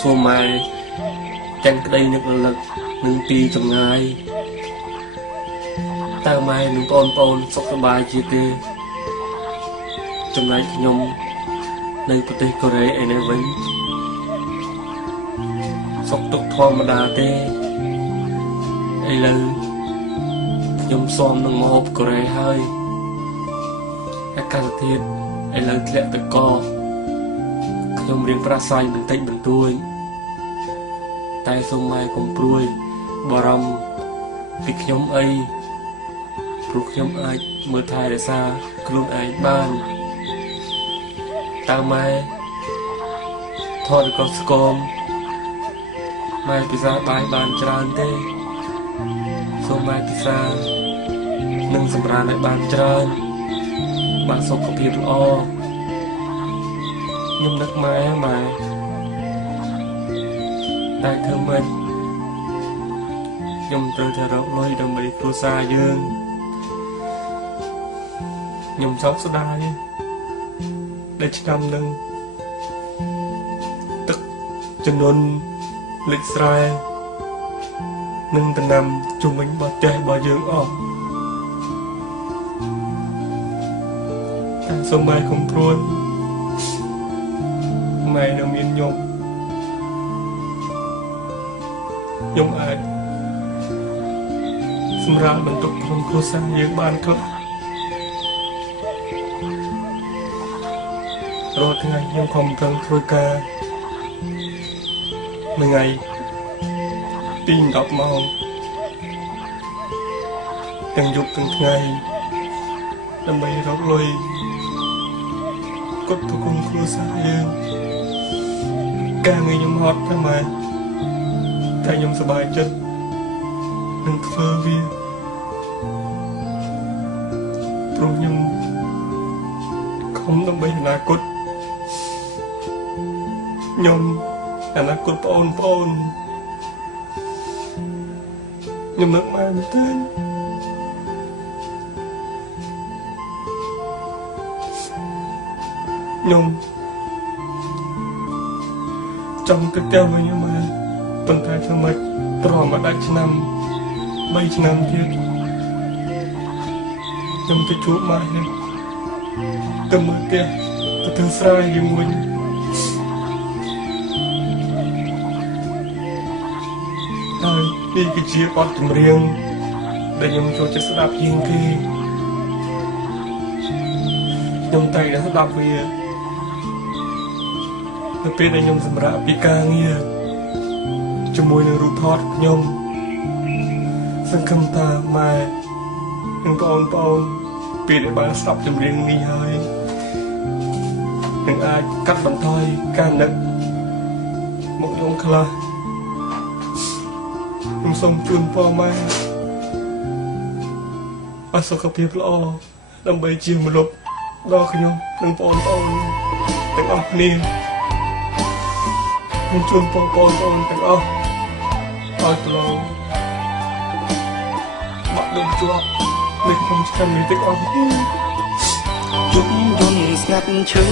សូមម៉ែទាំងក្តីនឹករលឹកនឹងពីចម្ងាយតើម៉ែនិងបងប្អូនសុខសប្បាយជាទេចំណែកខ្ញុំនៅប្រទេសកូរ៉េឯនេះវិញសុខទុក្ខធម្មតាទេឥឡូវខ្ញុំស៊ាំនឹងម្ហូបកូរ៉េហើយអាកាសធាតុឥឡូវធ្លាក់ទឹកកកខ្ញុំរៀងប្រាស្រ័យបន្តិចបន្តួចតែសូមម៉ែកុំព្រួយបារម្ភពីខ្ញុំអីព្រោះខ្ញុំអាចមើលថែរក្សាខ្លួនឯងបានតើម៉ែថតកោស្គមម៉ែពិសាបាយបានច្រើនទេសូមម៉ែពិសានឹងសម្រានឲ្យបានច្រើនបានសុខភាពល្អខ្ញុំនឹកម៉ែតែធ្វើម៉េចខ្ញុំត្រូវតែរកលុយដើម្បីគ្រួសារយើងខ្ញុំសោកស្ដាយដែលឆ្នាំនឹងទឹកចំនួនលិចស្រែនឹងដំណាំជុំវិញបាត់ចេះរបស់យើងអស់តែសូមម៉ែកុំព្រួយម៉ែនៅមានខ្ញុំអាចសម្រាប់បន្ទុកក្នុងគ្រួសារយើងបានខ្លះរាល់ថ្ងៃខ្ញុំខំប្រឹងធ្វើការមួយថ្ងៃពី10ម៉ោងទាំងយប់ទាំងថ្ងៃដើម្បីរកលុយគាត់ប្រគំគ្រួសារយើងការងារខ្ញុំហត់តែម៉ែតែខ្ញុំសប្បាយចិត្តនឹងធ្វើវាព្រោះខ្ញុំខំដើម្បីអនាគតខ្ញុំអនាគតបងប្អូនខ្ញុំនឹកម៉ែមែនទេខ្ញុំចង់ទៅផ្ទះវិញម៉ែប៉ុន្តែធ្វើម៉េចព្រមមកដាច់ឆ្នាំ3ឆ្នាំទៀតខ្ញុំទៅជួបម៉ែទៅមើលផ្ទះទៅធ្វើស្រែយើងវិញហើយនេះគឺជាបទចម្រៀងដែលខ្ញុំចូលចិត្តស្ដាប់ជាងគេខ្ញុំតែងតែស្ដាប់វានៅពេលដែលខ្ញុំសម្រាកពីការងារជាមួយនឹងរូបថតខ្ញុំសង្ឃឹមថាម៉ែនិងបងប្អូនពេលដែលបានស្ដាប់ចម្រៀងនេះហើយនឹងអាចកាត់បន្ថយការនឹកមកខ្ញុំខ្លះខ្ញុំសូមជូនពរម៉ែឲ្យសុខភាពល្អដើម្បីជាមនុស្សដល់ខ្ញុំនិងបងប្អូនទាំងអស់គ្នាខ្ញុំជូនពរបងប្អូនទាំងអស់ឲ្យប្រឡងបាក់ដុំជាប់នៃខ្ញុំឆ្នាំនេះទាំងអស់ជុំយន់ស្ងាត់ឈឹង